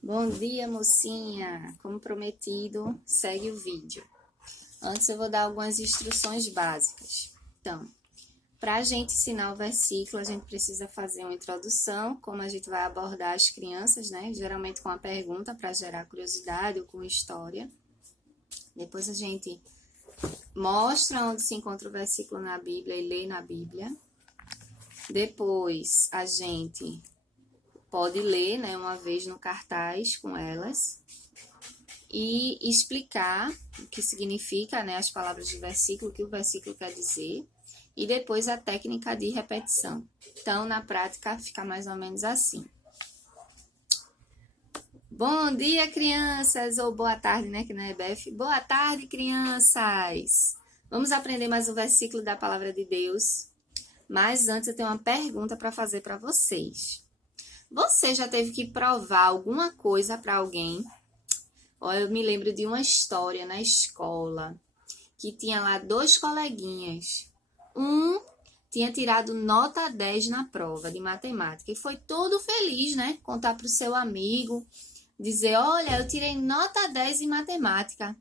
Bom dia, mocinha! Como prometido, segue o vídeo. Antes eu vou dar algumas instruções básicas. Então, para a gente ensinar o versículo, a gente precisa fazer uma introdução, como a gente vai abordar as crianças, né? Geralmente com uma pergunta para gerar curiosidade ou com história. Depois a gente mostra onde se encontra o versículo na Bíblia e lê na Bíblia. Depois a gente pode ler, né, uma vez no cartaz com elas e explicar o que significa, né, as palavras do versículo, o que o versículo quer dizer, e depois a técnica de repetição. Então, na prática, fica mais ou menos assim. Bom dia, crianças! Ou boa tarde, né, que não é BF. Boa tarde, crianças! Vamos aprender mais um versículo da Palavra de Deus. Mas antes eu tenho uma pergunta para fazer para vocês. Você já teve que provar alguma coisa para alguém? Eu me lembro de uma história na escola, que tinha lá dois coleguinhas. Um tinha tirado nota 10 na prova de matemática e foi todo feliz, né? Contar para o seu amigo, dizer, olha, eu tirei nota 10 em matemática.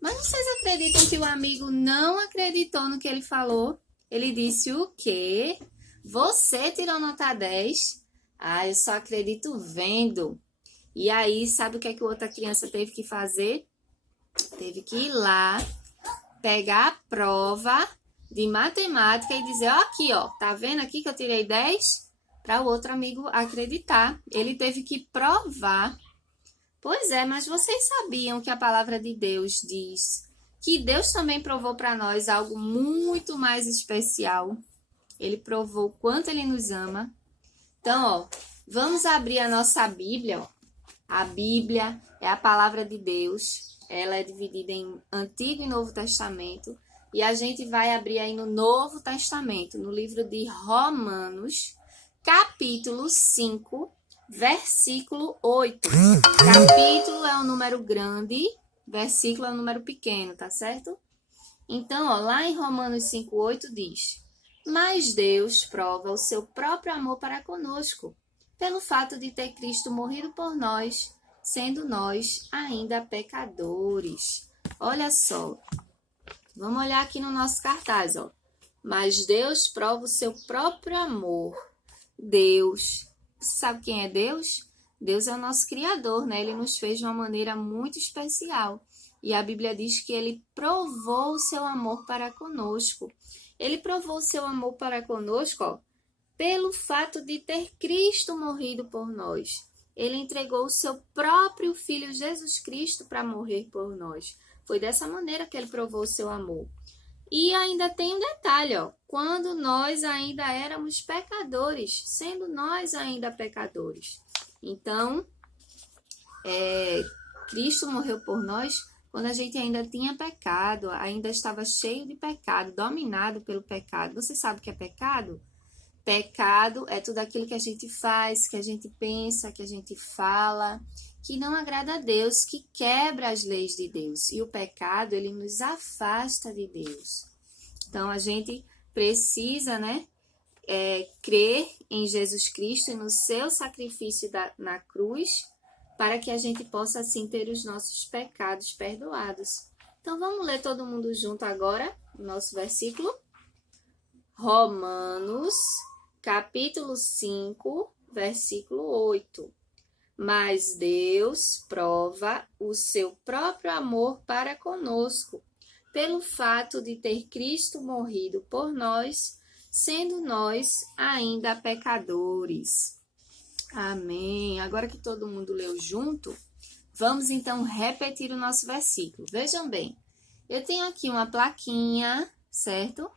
Mas vocês acreditam que o amigo não acreditou no que ele falou? Ele disse o quê? Você tirou nota 10? Ah, eu só acredito vendo. E aí, sabe o que é que outra criança teve que fazer? Teve que ir lá, pegar a prova de matemática e dizer, ó, aqui, ó, tá vendo aqui que eu tirei 10? Para o outro amigo acreditar. Ele teve que provar. Pois é, mas vocês sabiam que a palavra de Deus diz que Deus também provou para nós algo muito mais especial. Ele provou o quanto ele nos ama. Então, ó, vamos abrir a nossa Bíblia, ó. A Bíblia é a palavra de Deus. Ela é dividida em Antigo e Novo Testamento. E a gente vai abrir aí no Novo Testamento, no livro de Romanos, capítulo 5, versículo 8. Capítulo é um número grande, versículo é um número pequeno, tá certo? Então, ó, lá em Romanos 5:8 diz: Mas Deus prova o seu próprio amor para conosco, pelo fato de ter Cristo morrido por nós, sendo nós ainda pecadores. Olha só, vamos olhar aqui no nosso cartaz, ó. Mas Deus prova o seu próprio amor. Deus, você sabe quem é Deus? Deus é o nosso Criador, né? Ele nos fez de uma maneira muito especial. E a Bíblia diz que ele provou o seu amor para conosco. Ele provou o seu amor para conosco, ó, pelo fato de ter Cristo morrido por nós. Ele entregou o seu próprio Filho Jesus Cristo para morrer por nós. Foi dessa maneira que ele provou o seu amor. E ainda tem um detalhe, ó, quando nós ainda éramos pecadores, sendo nós ainda pecadores. Então, Cristo morreu por nós quando a gente ainda tinha pecado, ainda estava cheio de pecado, dominado pelo pecado. Você sabe o que é pecado? Pecado é tudo aquilo que a gente faz, que a gente pensa, que a gente fala, que não agrada a Deus, que quebra as leis de Deus. E o pecado, ele nos afasta de Deus. Então, a gente precisa, né, crer em Jesus Cristo e no seu sacrifício na cruz, para que a gente possa, assim, ter os nossos pecados perdoados. Então, vamos ler todo mundo junto agora, o nosso versículo. Romanos, capítulo 5, versículo 8. Mas Deus prova o seu próprio amor para conosco, pelo fato de ter Cristo morrido por nós, sendo nós ainda pecadores. Amém. Agora que todo mundo leu junto, vamos então repetir o nosso versículo. Vejam bem, eu tenho aqui uma plaquinha, certo?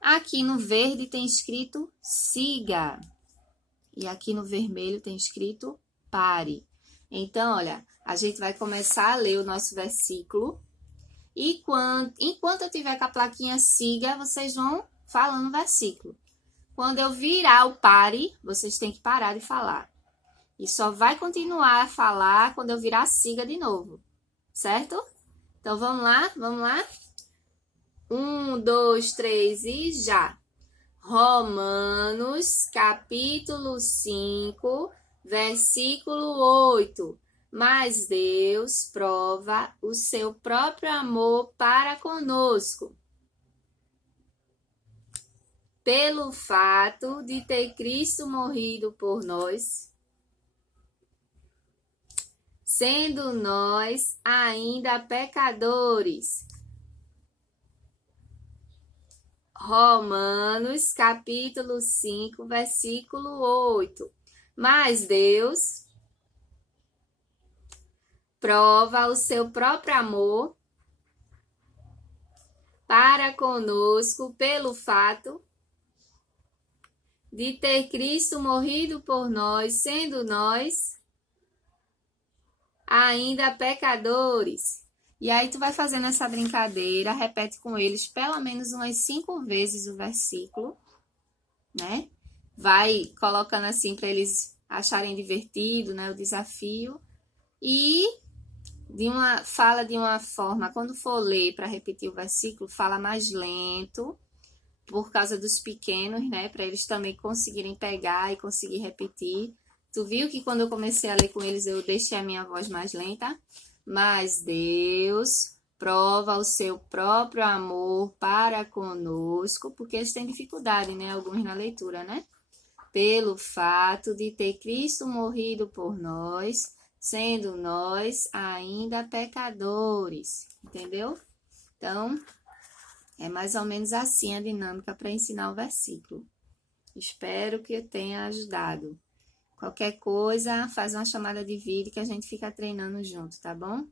Aqui no verde tem escrito siga. E aqui no vermelho tem escrito pare. Então, olha, a gente vai começar a ler o nosso versículo. E enquanto eu tiver com a plaquinha siga, vocês vão falando o versículo. Quando eu virar o pare, vocês têm que parar de falar. E só vai continuar a falar quando eu virar siga de novo. Certo? Então, vamos lá, vamos lá. 1, 2, 3 e já! Romanos, capítulo 5, versículo 8. Mas Deus prova o seu próprio amor para conosco, pelo fato de ter Cristo morrido por nós, sendo nós ainda pecadores. Romanos, capítulo 5, versículo 8. Mas Deus prova o seu próprio amor para conosco pelo fato de ter Cristo morrido por nós, sendo nós ainda pecadores. E aí tu vai fazendo essa brincadeira, repete com eles pelo menos umas 5 vezes o versículo, né? Vai colocando assim para eles acharem divertido, né, o desafio. E fala de uma forma, quando for ler para repetir o versículo, fala mais lento, por causa dos pequenos, né, para eles também conseguirem pegar e conseguir repetir. Tu viu que quando eu comecei a ler com eles, eu deixei a minha voz mais lenta? Mas Deus prova o seu próprio amor para conosco, porque eles têm dificuldade, né? Alguns na leitura, né? Pelo fato de ter Cristo morrido por nós, sendo nós ainda pecadores, entendeu? Então, é mais ou menos assim a dinâmica para ensinar o versículo. Espero que eu tenha ajudado. Qualquer coisa, faz uma chamada de vídeo que a gente fica treinando junto, tá bom?